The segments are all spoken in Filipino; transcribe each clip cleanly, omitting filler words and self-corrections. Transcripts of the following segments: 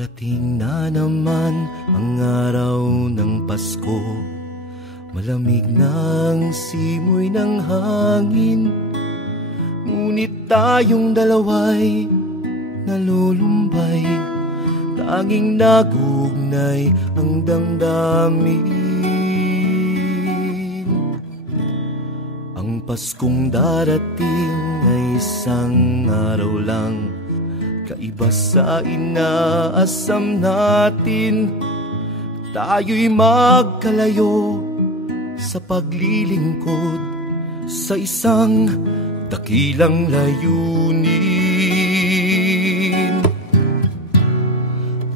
Darating na naman ang araw ng Pasko. Malamig ng simoy ng hangin, ngunit tayong dalawa'y nalulumbay. Tanging nagugnay ang damdamin. Ang Paskong darating ay isang araw lang, kaiba sa inaasam natin. Tayo'y magkalayo sa paglilingkod sa isang dakilang layunin.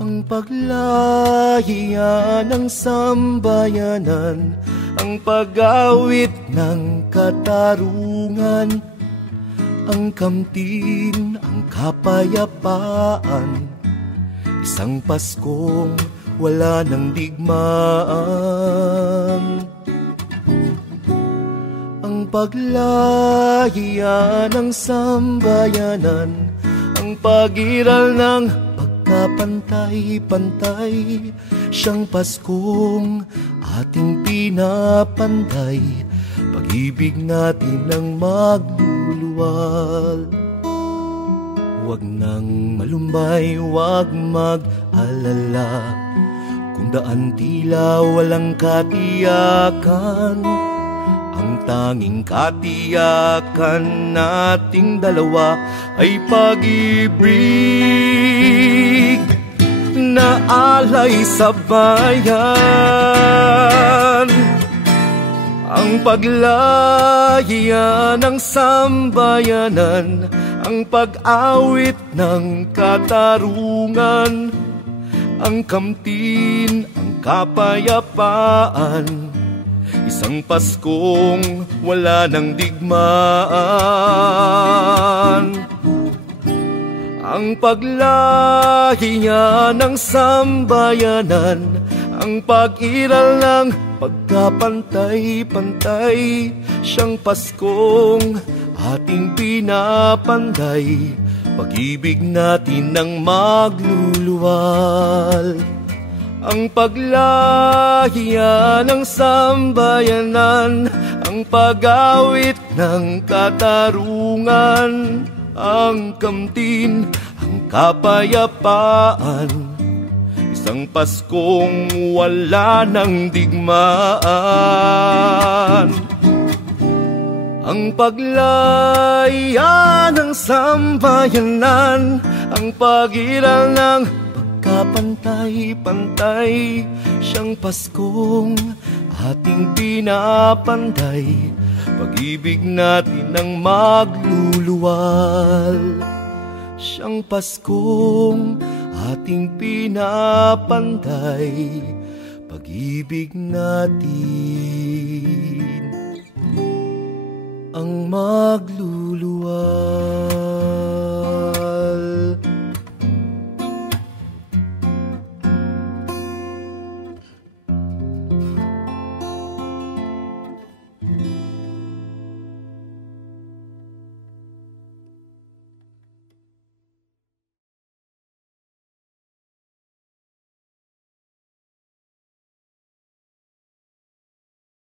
Ang paglaya ng sambayanan, ang pag-awit ng katarungan, ang kamtin, ang kapayapaan, isang Paskong wala ng digmaan. Ang paglaya ng sambayanan, ang pag-iral ng pagkapantay-pantay, siyang Paskong ating pinapanday. Pag-ibig natin ang magluluwal. Huwag nang malumbay, huwag mag-alala, kung daan tila walang katiyakan. Ang tanging katiyakan nating dalawa ay pag-ibig na alay sa bayan. Ang paglaya ng sambayanan, ang pag-awit ng katarungan, ang kamtin, ang kapayapaan, isang Paskong wala ng digmaan. Ang paglaya ng sambayanan, ang pag-iral ng pagkapantay-pantay, siyang Paskong ating pinapanday. Pag-ibig natin ang magluluwal. Ang paglaya ng sambayanan, ang pag-awit ng katarungan, ang kamtin, ang kapayapaan, isang Paskong wala ng digmaan. Ang paglaya ng sambayanan, ang pag-iral ng pagkapantay-pantay, siyang Paskong ating pinapanday. Pag-ibig natin ang magluluwal. Siyang Paskong ating pinapanday. Pag-ibig natin ang magluluwal.